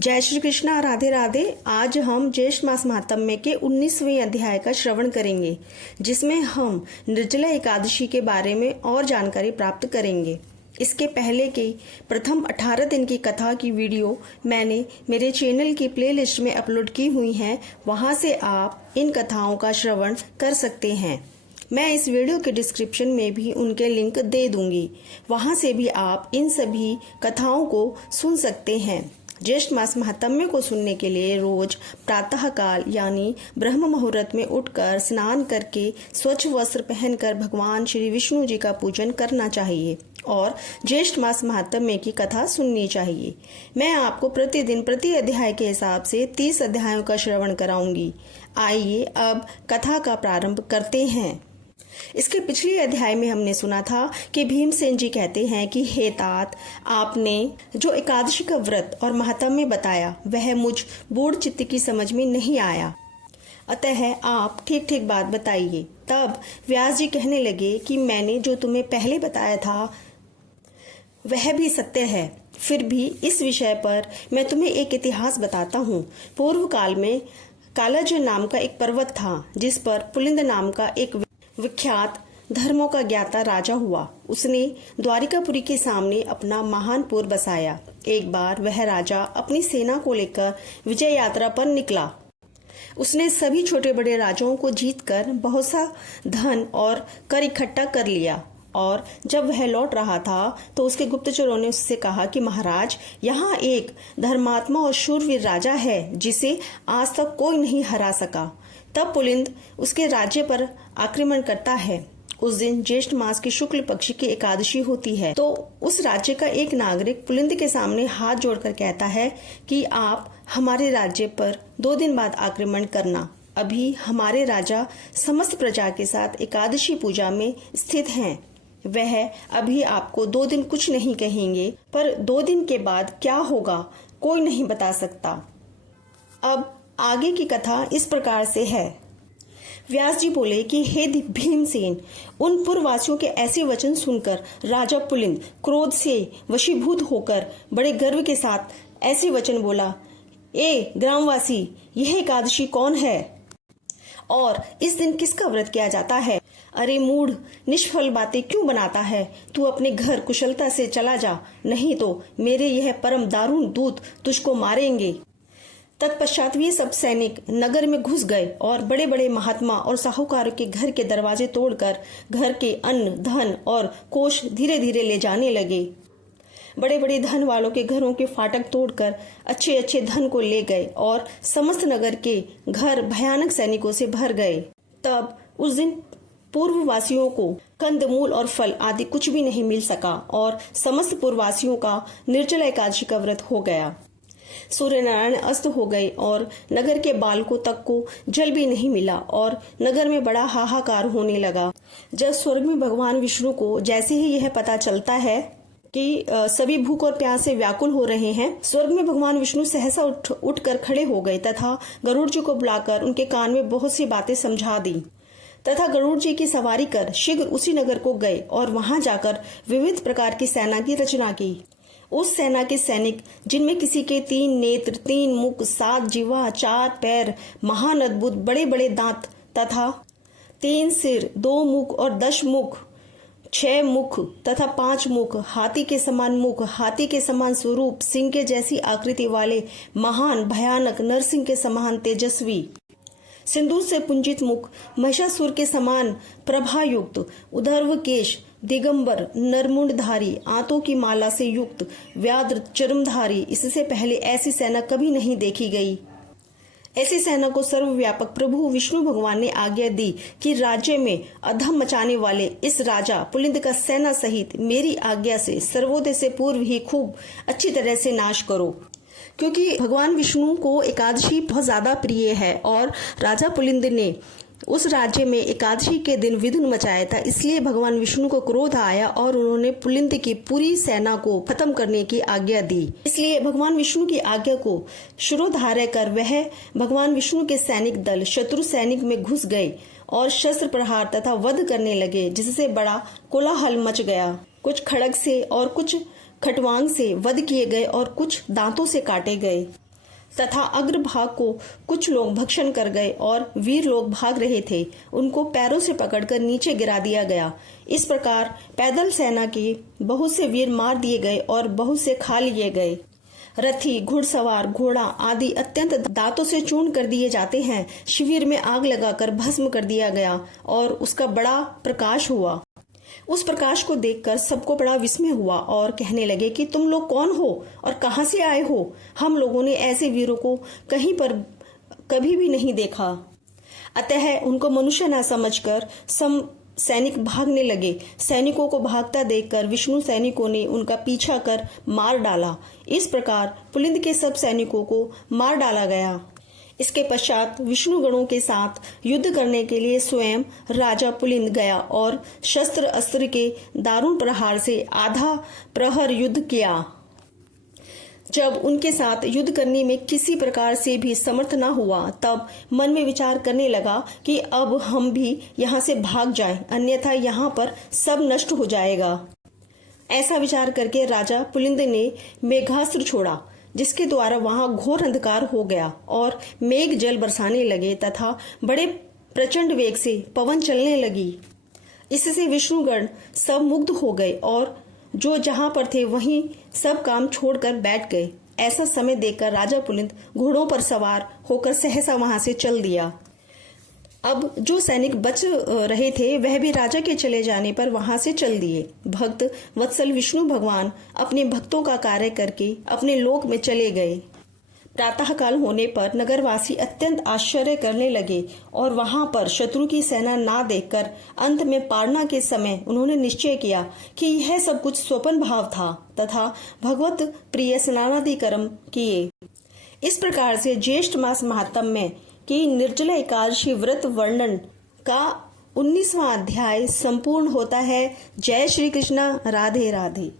जय श्री कृष्णा, राधे राधे। आज हम ज्येष्ठ मास महात्म्य के 19वें अध्याय का श्रवण करेंगे, जिसमें हम निर्जला एकादशी के बारे में और जानकारी प्राप्त करेंगे। इसके पहले के प्रथम 18 दिन की कथा की वीडियो मैंने मेरे चैनल की प्लेलिस्ट में अपलोड की हुई है, वहां से आप इन कथाओं का श्रवण कर सकते हैं। मैं इस वीडियो के डिस्क्रिप्शन में भी उनके लिंक दे दूंगी, वहां से भी आप इन सभी कथाओं को सुन सकते हैं। ज्येष्ठ मास महात्म्य को सुनने के लिए रोज प्रातः काल यानी ब्रह्म मुहूर्त में उठकर स्नान करके स्वच्छ वस्त्र पहनकर भगवान श्री विष्णु जी का पूजन करना चाहिए और ज्येष्ठ मास महात्म्य की कथा सुननी चाहिए। मैं आपको प्रतिदिन प्रति अध्याय के हिसाब से 30 अध्यायों का श्रवण कराऊंगी। आइए अब कथा का प्रारंभ करते हैं। इसके पिछले अध्याय में हमने सुना था कि भीमसेन जी कहते हैं कि हे तात, आपने जो एकादशी का व्रत और महात्म्य बताया वह मुझ बूढ़ चित्त की समझ में नहीं आया, अतः आप ठीक ठीक बात बताइए। तब व्यास जी कहने लगे कि मैंने जो तुम्हें पहले बताया था वह भी सत्य है, फिर भी इस विषय पर मैं तुम्हें एक इतिहास बताता हूँ। पूर्व काल में कालाज नाम का एक पर्वत था, जिस पर पुलिंद नाम का एक विख्यात धर्मों का ज्ञाता राजा हुआ। उसने द्वारिकापुरी के सामने अपना महान पुर बसाया। एक बार वह राजा अपनी सेना को लेकर विजय यात्रा पर निकला। उसने सभी छोटे बड़े राजाओं को जीतकर बहुत सा धन और कर इकट्ठा कर लिया और जब वह लौट रहा था तो उसके गुप्तचरों ने उससे कहा कि महाराज, यहाँ एक धर्मात्मा और शूरवीर राजा है जिसे आज तक कोई नहीं हरा सका। तब पुलिंद उसके राज्य पर आक्रमण करता है। उस दिन ज्येष्ठ मास की शुक्ल पक्ष की एकादशी होती है। तो उस राज्य का एक नागरिक पुलिंद के सामने हाथ जोड़कर कहता है कि आप हमारे राज्य पर 2 दिन बाद आक्रमण करना। अभी हमारे राजा समस्त प्रजा के साथ एकादशी पूजा में स्थित हैं। वह अभी आपको 2 दिन कुछ नहीं कहेंगे, पर 2 दिन के बाद क्या होगा कोई नहीं बता सकता। अब आगे की कथा इस प्रकार से है। व्यास जी बोले कि हे भीमसेन, उन पुरवासियों के ऐसे वचन सुनकर राजा पुलिंद क्रोध से वशीभूत होकर बड़े गर्व के साथ ऐसे वचन बोला, ए ग्रामवासी, यह एकादशी कौन है और इस दिन किसका व्रत किया जाता है? अरे मूढ़, निष्फल बातें क्यों बनाता है? तू अपने घर कुशलता से चला जा, नहीं तो मेरे यह परम दारुण दूत तुझको मारेंगे। तत्पश्चात वे सब सैनिक नगर में घुस गए और बड़े बड़े महात्मा और साहूकारों के घर के दरवाजे तोड़कर घर के अन्न, धन और कोष धीरे धीरे ले जाने लगे। बड़े बड़े धन वालों के घरों के फाटक तोड़कर अच्छे अच्छे धन को ले गए और समस्त नगर के घर भयानक सैनिकों से भर गए। तब उस दिन पूर्ववासियों को कंदमूल और फल आदि कुछ भी नहीं मिल सका और समस्त पूर्ववासियों का निर्जला एकादशी का व्रत हो गया। सूर्य नारायण अस्त हो गए और नगर के बालकों तक को जल भी नहीं मिला और नगर में बड़ा हाहाकार होने लगा। जब स्वर्ग में भगवान विष्णु को जैसे ही यह पता चलता है कि सभी भूख और प्यास से व्याकुल हो रहे हैं, स्वर्ग में भगवान विष्णु सहसा उठकर खड़े हो गए तथा गरुड़ जी को बुलाकर उनके कान में बहुत सी बातें समझा दी तथा गरुड़ जी की सवारी कर शीघ्र उसी नगर को गए और वहां जाकर विविध प्रकार की सेना की रचना की। उस सेना के सैनिक, जिनमें किसी के 3 नेत्र, 3 मुख, 7 जिह्वा, 4 पैर, महान अद्भुत बड़े बड़े दांत तथा 3 सिर, 2 मुख और 10 मुख, 6 मुख तथा 5 मुख, हाथी के समान मुख, हाथी के समान स्वरूप, सिंह के जैसी आकृति वाले महान भयानक, नरसिंह के समान तेजस्वी, सिंदूर से पुंजित मुख, महिषासुर के समान प्रभायुक्त, उधर्व केश, दिगंबर, नरमुंडधारी, आंतों की माला से युक्त, व्याघ्र चर्मधारी, इससे पहले ऐसी सेना कभी नहीं देखी गई। ऐसी सेना को सर्वव्यापक प्रभु विष्णु भगवान ने आज्ञा दी कि राज्य में अधम मचाने वाले इस राजा पुलिंद का सेना सहित मेरी आज्ञा से सर्वोदय से पूर्व ही खूब अच्छी तरह से नाश करो, क्योंकि भगवान विष्णु को एकादशी बहुत ज्यादा प्रिय है और राजा पुलिंद ने उस राज्य में एकादशी के दिन विधुन मचाया था। इसलिए भगवान विष्णु को क्रोध आया और उन्होंने पुलिंद की पूरी सेना को खत्म करने की आज्ञा दी। इसलिए भगवान विष्णु की आज्ञा को शिरोधार्य कर वह भगवान विष्णु के सैनिक दल शत्रु सैनिक में घुस गए और शस्त्र प्रहार तथा वध करने लगे, जिससे बड़ा कोलाहल मच गया। कुछ खड़ग से और कुछ खटवांग से वध किए गए और कुछ दांतों से काटे गए। तथा अग्रभाग को कुछ लोग भक्षण कर गए और वीर लोग भाग रहे थे, उनको पैरों से पकड़कर नीचे गिरा दिया गया। इस प्रकार पैदल सेना के बहुत से वीर मार दिए गए और बहुत से खा लिए गए। रथी, घुड़सवार, घोड़ा आदि अत्यंत दांतों से चूर्ण कर दिए जाते हैं। शिविर में आग लगाकर भस्म कर दिया गया और उसका बड़ा प्रकाश हुआ। उस प्रकाश को देखकर सबको बड़ा विस्मय हुआ और कहने लगे कि तुम लोग कौन हो और कहां से आए हो? हम लोगों ने ऐसे वीरों को कहीं पर कभी भी नहीं देखा। अतः उनको मनुष्य न समझकर सैनिक भागने लगे। सैनिकों को भागता देखकर विष्णु सैनिकों ने उनका पीछा कर मार डाला। इस प्रकार पुलिंद के सब सैनिकों को मार डाला गया। इसके पश्चात विष्णु गणों के साथ युद्ध करने के लिए स्वयं राजा पुलिंद गया और शस्त्र अस्त्र के दारुण प्रहार से आधा प्रहर युद्ध किया। जब उनके साथ युद्ध करने में किसी प्रकार से भी समर्थ न हुआ, तब मन में विचार करने लगा कि अब हम भी यहाँ से भाग जाएं, अन्यथा यहाँ पर सब नष्ट हो जाएगा। ऐसा विचार करके राजा पुलिंद ने मेघास्त्र छोड़ा, जिसके द्वारा वहां घोर अंधकार हो गया और मेघ जल बरसाने लगे तथा बड़े प्रचंड वेग से पवन चलने लगी। इससे विष्णुगण सब मुग्ध हो गए और जो जहां पर थे वहीं सब काम छोड़कर बैठ गए। ऐसा समय देखकर राजा पुलिंद घोड़ों पर सवार होकर सहसा वहां से चल दिया। अब जो सैनिक बच रहे थे वह भी राजा के चले जाने पर वहां से चल दिए। भक्त वत्सल विष्णु भगवान अपने भक्तों का कार्य करके अपने लोक में चले गए। प्रातःकाल होने पर नगरवासी अत्यंत आश्चर्य करने लगे और वहां पर शत्रु की सेना ना देखकर अंत में पारना के समय उन्होंने निश्चय किया कि यह सब कुछ स्वप्न भाव था तथा भगवत प्रिय स्नानादि कर्म किए। इस प्रकार से ज्येष्ठ मास महात्म्य में कि निर्जला एकादशी व्रत वर्णन का 19वां अध्याय संपूर्ण होता है। जय श्री कृष्णा। राधे राधे।